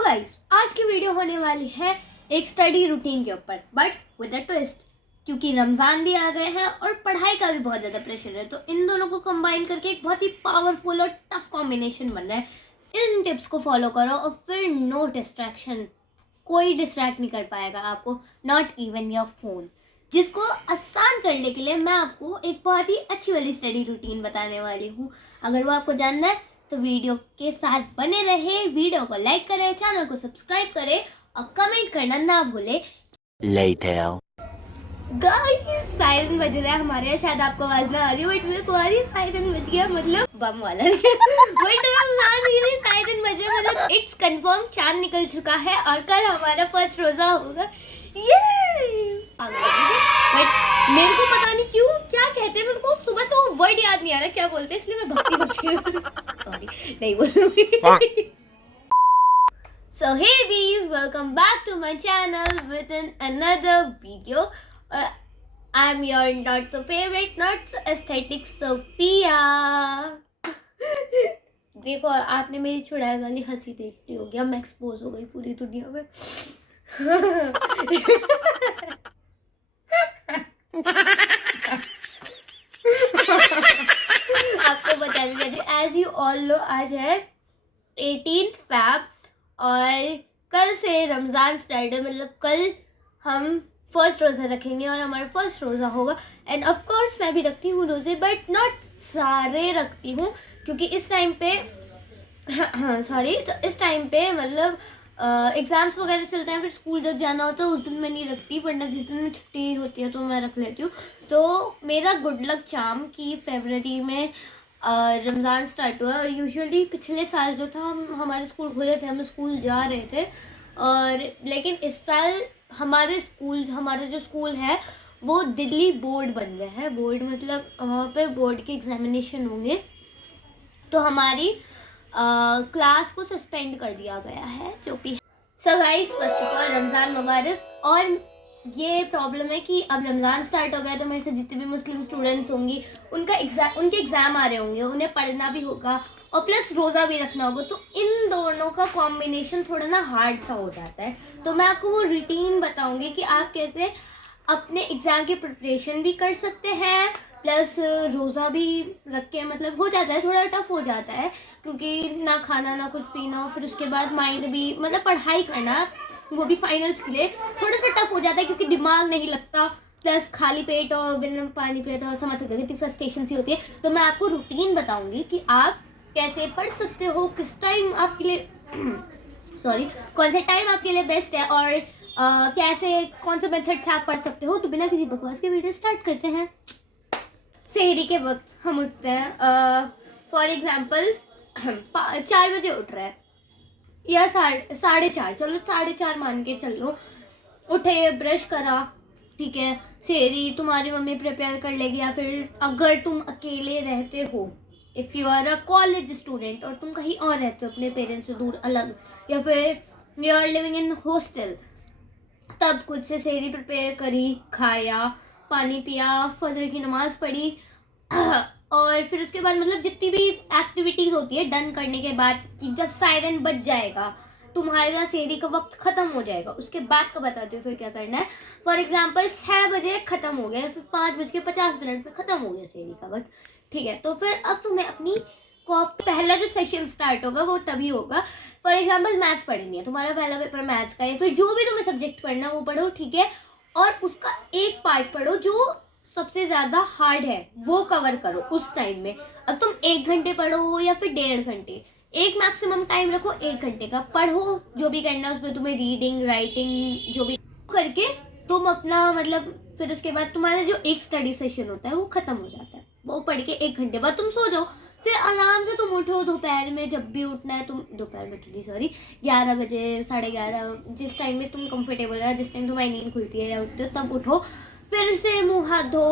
So guys, आज की video होने वाली है एक स्टडी रूटीन के ऊपर, बट विद अ ट्विस्ट। क्योंकि रमज़ान भी आ गए हैं और पढ़ाई का भी बहुत ज़्यादा प्रेशर है, तो इन दोनों को कंबाइन करके एक बहुत ही पावरफुल और टफ कॉम्बिनेशन बन रहा है। इन टिप्स को फॉलो करो और फिर नो डिस्ट्रैक्शन, कोई डिस्ट्रैक्ट नहीं कर पाएगा आपको, नॉट इवन योर फोन। जिसको आसान करने के लिए मैं आपको एक बहुत ही अच्छी वाली स्टडी रूटीन बताने वाली हूँ। अगर वो आपको जानना है तो वीडियो के साथ बने रहे, वीडियो को लाइक करें, चैनल को सब्सक्राइब करें और कमेंट करना ना भूले। गाइस, सायरन बज रहा है हमारे यहाँ, शायद आपको आवाज ना आ रही, बट मेरे को आ रही। सायरन बज गया मतलब बम वाला बट रमजान नहीं, सायरन बजे मतलब इट्स कंफर्म, चांद निकल चुका है और कल हमारा फर्स्ट रोजा होगा। ये बट मेरे को पता नहीं क्यों क्या कहते हैं, मेरे को सुबह से वो वर्ड याद नहीं आ रहा क्या बोलते हैं, इसलिए मैं भक्ति सॉरी नहीं बोलूंगी। So hey bees, welcome back to my channel with another video. I'm your not so favorite, not so aesthetic Sophia. देखो, आपने मेरी छुड़ाई वाली हंसी देखती होगी, अब मैं एक्सपोज हो गई पूरी दुनिया में। आपको बताने लगी, एज यू ऑल नो, आज है 18 फैब और कल से रमज़ान स्टार्ट है। मतलब कल हम फर्स्ट रोज़ा रखेंगे और हमारा फर्स्ट रोज़ा होगा। एंड ऑफ कोर्स मैं भी रखती हूँ रोज़े, बट नॉट सारे रखती हूँ, क्योंकि इस टाइम पे तो इस टाइम पे मतलब एग्ज़ाम्स वगैरह चलते हैं, फिर स्कूल जब जाना होता है उस दिन मैं नहीं रखती, वरना जिस दिन छुट्टी होती है तो मैं रख लेती हूँ। तो मेरा गुड लक चार्म कि फरवरी में रमज़ान स्टार्ट हुआ, और यूजुअली पिछले साल जो था हमारे स्कूल खुले थे, हम स्कूल जा रहे थे, और लेकिन इस साल हमारा जो स्कूल है वो दिल्ली बोर्ड बन गया है। बोर्ड मतलब वहाँ पे बोर्ड के एग्जामिनेशन होंगे, तो हमारी क्लास को सस्पेंड कर दिया गया है, जो भी। So guys, first of all Ramzan मुबारक। और ये प्रॉब्लम है कि अब रमज़ान स्टार्ट हो गया तो मेरे से जितने भी मुस्लिम स्टूडेंट्स होंगी उनके एग्ज़ाम आ रहे होंगे, उन्हें पढ़ना भी होगा और प्लस रोज़ा भी रखना होगा, तो इन दोनों का कॉम्बिनेशन थोड़ा ना हार्ड सा हो जाता है। तो मैं आपको वो रूटीन बताऊंगी कि आप कैसे अपने एग्ज़ाम की प्रिपरेशन भी कर सकते हैं, प्लस रोज़ा भी रख के, मतलब हो जाता है थोड़ा टफ हो जाता है, क्योंकि ना खाना ना कुछ पीना, फिर उसके बाद माइंड भी मतलब पढ़ाई करना, वो भी फाइनल्स के लिए थोड़ा सा टफ हो जाता है, क्योंकि दिमाग नहीं लगता, प्लस खाली पेट और बिना पानी पिए तो समझ सकते हो कितनी फ्रस्ट्रेशन सी होती है। तो मैं आपको रूटीन बताऊंगी कि आप कैसे पढ़ सकते हो, किस टाइम आपके लिए कौन सा टाइम आपके लिए बेस्ट है, और कैसे कौन से मेथड से आप पढ़ सकते हो। तो बिना किसी बकवास के वीडियो स्टार्ट करते हैं। सेहरी के वक्त हम उठते हैं, फॉर एग्जाम्पल 4 बजे उठ रहे हैं या 4:30, चलो 4:30 मान के चल लो। उठे, ब्रश करा, ठीक है, सेहरी तुम्हारी मम्मी प्रिपेयर कर लेगी, या फिर अगर तुम अकेले रहते हो, if you are a college student और तुम कहीं और रहते हो अपने पेरेंट्स से दूर अलग, या फिर you are living in hostel, तब खुद से सेहरी प्रिपेयर करी, खाया, पानी पिया, फजर की नमाज पढ़ी और फिर उसके बाद मतलब जितनी भी एक्टिविटीज़ होती है डन करने के बाद, कि जब सायरन बज जाएगा तुम्हारा सेहरी का वक्त ख़त्म हो जाएगा, उसके बाद का बताती हूँ फिर क्या करना है। फॉर एग्जांपल 6 बजे ख़त्म हो गया, फिर 5:50 पे ख़त्म हो गया सेहरी का वक्त, ठीक है। तो फिर अब तुम्हें अपनी पहला जो सेशन स्टार्ट होगा वो तभी होगा। फॉर एग्जाम्पल मैथ्स पढ़नी है, तुम्हारा पहला पेपर मैथ्स का, या फिर जो भी तुम्हें सब्जेक्ट पढ़ना है वो पढ़ो, ठीक है, और उसका एक पार्ट पढ़ो जो सबसे ज़्यादा हार्ड है, वो कवर करो उस टाइम में। अब तुम 1 घंटे पढ़ो या फिर 1.5 घंटे, एक मैक्सिमम टाइम रखो 1 घंटे का, पढ़ो जो भी करना है उसमें तुम्हें, रीडिंग, राइटिंग, जो भी करके तुम अपना मतलब, फिर उसके बाद तुम्हारा जो एक स्टडी सेशन होता है वो ख़त्म हो जाता है, वो पढ़ के 1 घंटे बाद तुम सो जाओ। फिर आराम से तुम उठो दोपहर में, जब भी उठना है तुम, दोपहर में तो नहीं सॉरी, 11 बजे, 11:30, जिस टाइम में तुम कंफर्टेबल है, जिस टाइम तुम्हारी नींद खुलती है या उठते हो तब उठो, फिर से मुँह हाथ धो।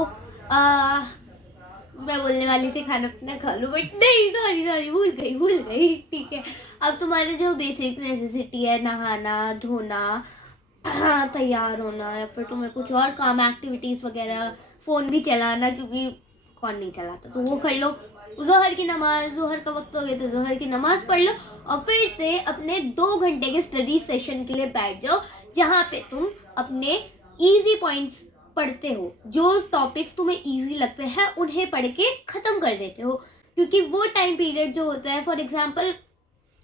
मैं बोलने वाली थी खाना पीना खा लो, बट नहीं, सॉरी भूल गई, ठीक है। अब तुम्हारे जो बेसिक नेसेसिटी है, नहाना धोना, तैयार होना, या फिर तुम्हें कुछ और काम, एक्टिविटीज़ वगैरह, फ़ोन भी चलाना, क्योंकि कौन नहीं चलाता, तो वो कर लो। ज़ोहर की नमाज, ज़ोहर का वक्त हो गया तो ज़ोहर की नमाज पढ़ लो और फिर से अपने 2 घंटे के स्टडी सेशन के लिए बैठ जाओ, जहाँ पे तुम अपने इजी पॉइंट्स पढ़ते हो, जो टॉपिक्स तुम्हें इजी लगते हैं उन्हें पढ़ के ख़त्म कर देते हो। क्योंकि वो टाइम पीरियड जो होता है, फॉर एग्जांपल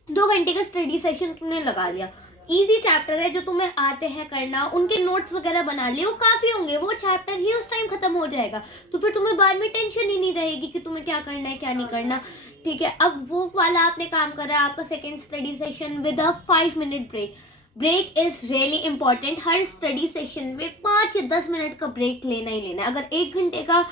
2 घंटे का स्टडी सेशन तुमने लगा लिया, इजी चैप्टर है जो तुम्हें आते हैं करना, उनके नोट्स वगैरह बना लिए, वो काफ़ी होंगे, वो चैप्टर ही उस टाइम ख़त्म हो जाएगा। तो फिर तुम्हें बाद में टेंशन ही नहीं रहेगी कि तुम्हें क्या करना है क्या नहीं करना। ठीक है, अब वो वाला आपने काम करा, आपका second study session with a 5 minute break. Break is really important. हर स्टडी सेशन में 5 या 10 मिनट का ब्रेक लेना ही लेना है। अगर 1 घंटे का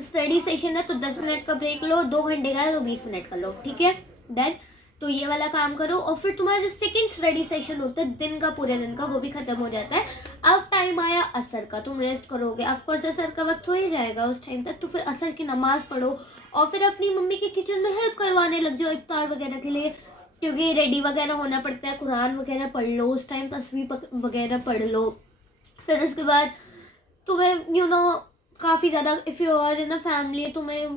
स्टडी सेशन है तो 10 मिनट का ब्रेक लो, 2 घंटे का है तो 20 मिनट का लो। ठीक है, डन। तो ये वाला काम करो और फिर तुम्हारा जो सेकंड स्टडी सेशन होता है दिन का, पूरे दिन का, वो भी खत्म हो जाता है। अब टाइम आया असर का, तुम रेस्ट करोगे, ऑफ कोर्स असर का वक्त हो ही जाएगा उस टाइम तक। तो फिर असर की नमाज पढ़ो और फिर अपनी मम्मी के किचन में हेल्प करवाने लग जाओ इफ्तार वगैरह के लिए, क्योंकि रेडी वगैरह होना पड़ता है। कुरान वगैरह पढ़ लो उस टाइम, तस्वीर वगैरह पढ़ लो। फिर उसके बाद तुम्हें काफ़ी ज़्यादा, if you are in a family, तुम्हें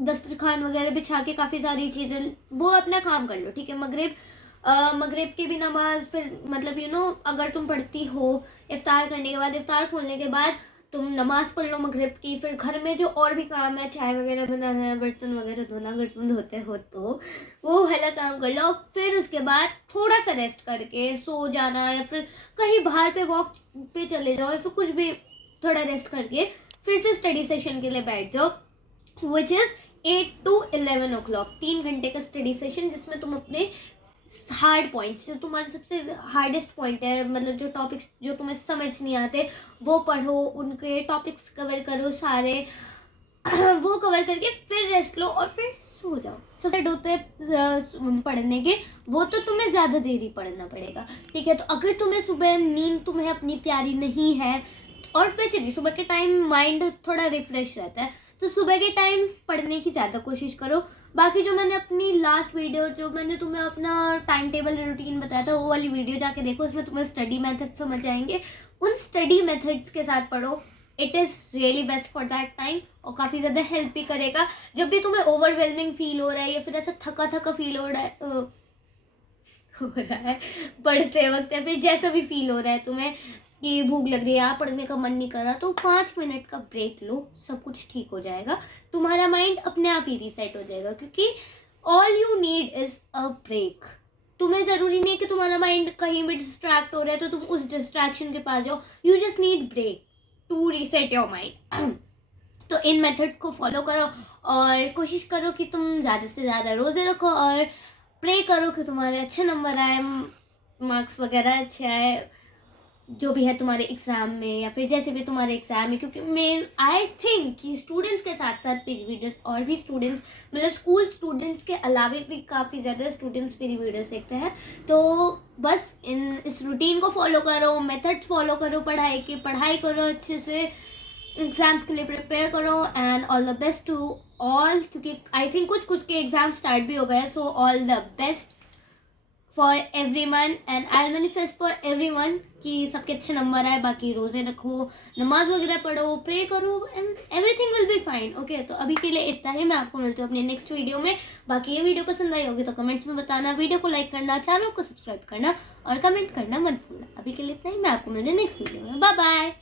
दस्तरखान वगैरह बिछा के काफ़ी सारी चीज़ें, वो अपना काम कर लो। ठीक है, मगरिब की भी नमाज, फिर मतलब अगर तुम पढ़ती हो इफ्तार करने के बाद, इफ्तार खोलने के बाद तुम नमाज पढ़ लो मगरिब की। फिर घर में जो और भी काम है, चाय वगैरह बनाना है, बर्तन वगैरह धोना, अगर तुम धोते हो तो वो वाला काम कर लो। फिर उसके बाद थोड़ा सा रेस्ट करके सो जाना, या फिर कहीं बाहर पे वॉक पे चले जाओ, या फिर कुछ भी थोड़ा रेस्ट करके फिर से स्टडी सेशन के लिए बैठ जाओ, विच इज़ 8 to 11 o'clock। 3 घंटे का स्टडी सेशन जिसमें तुम अपने हार्ड पॉइंट्स, जो तुम्हारे सबसे हार्डेस्ट पॉइंट है, मतलब जो टॉपिक्स जो तुम्हें समझ नहीं आते वो पढ़ो, उनके टॉपिक्स कवर करो सारे वो कवर करके फिर रेस्ट लो और फिर सो जाओ। सब होते हैं पढ़ने के, वो तो तुम्हें ज़्यादा देर ही पढ़ना पड़ेगा। ठीक है, तो अगर तुम्हें सुबह नींद तुम्हें अपनी प्यारी नहीं है, और वैसे भी सुबह के टाइम माइंड थोड़ा रिफ्रेश रहता है, तो सुबह के टाइम पढ़ने की ज़्यादा कोशिश करो। बाकी जो मैंने अपनी लास्ट वीडियो, जो मैंने तुम्हें अपना टाइम टेबल रूटीन बताया था, वो वाली वीडियो जाके देखो, उसमें तुम्हें स्टडी मेथड समझ आएंगे। उन स्टडी मेथड्स के साथ पढ़ो, it is really best for that time, और काफ़ी ज़्यादा हेल्प भी करेगा। जब भी तुम्हें ओवरवेलमिंग फील हो रहा है या फिर ऐसा थका थका फील हो रहा है पढ़ते वक्त, या फिर जैसा भी फील हो रहा है तुम्हें कि भूख लग रही है, आप पढ़ने का मन नहीं कर रहा, तो 5 मिनट का ब्रेक लो, सब कुछ ठीक हो जाएगा। तुम्हारा माइंड अपने आप ही रीसेट हो जाएगा, क्योंकि all you need is a break. तुम्हें ज़रूरी नहीं है कि तुम्हारा माइंड कहीं भी डिस्ट्रैक्ट हो रहा है तो तुम उस डिस्ट्रैक्शन के पास जाओ। You just need break to reset your mind. तो इन मेथड्स को फॉलो करो और कोशिश करो कि तुम ज़्यादा से ज़्यादा रोज़े रखो और प्रे करो कि तुम्हारे अच्छे नंबर आए, मार्क्स वगैरह अच्छे आए, जो भी है तुम्हारे एग्ज़ाम में, या फिर जैसे भी तुम्हारे एग्ज़ाम में। क्योंकि मैं आई थिंक कि स्टूडेंट्स के साथ साथ मेरी वीडियोस और भी स्टूडेंट्स, मतलब स्कूल स्टूडेंट्स के अलावा भी काफ़ी ज़्यादा स्टूडेंट्स मेरी वीडियोस देखते हैं। तो बस इस रूटीन को फॉलो करो, मेथड्स फॉलो करो, पढ़ाई करो अच्छे से, एग्ज़ाम्स के लिए प्रिपेयर करो, and all the best to all. क्योंकि आई थिंक कुछ के एग्ज़ाम स्टार्ट भी हो गए, so all the best for everyone and I manifest for everyone कि सबके अच्छे नंबर आए। बाकी रोज़े रखो, नमाज वगैरह पढ़ो, प्रे करो, and everything will be fine. Okay, तो अभी के लिए इतना ही। मैं आपको मिलती हूँ अपने नेक्स्ट वीडियो में। बाकी ये वीडियो पसंद आई होगी तो कमेंट्स में बताना, वीडियो को लाइक करना, चैनल को सब्सक्राइब करना और कमेंट करना मत भूलना। अभी के लिए इतना ही, मैं आपको मिलती हूँ नेक्स्ट वीडियो में। Bye bye.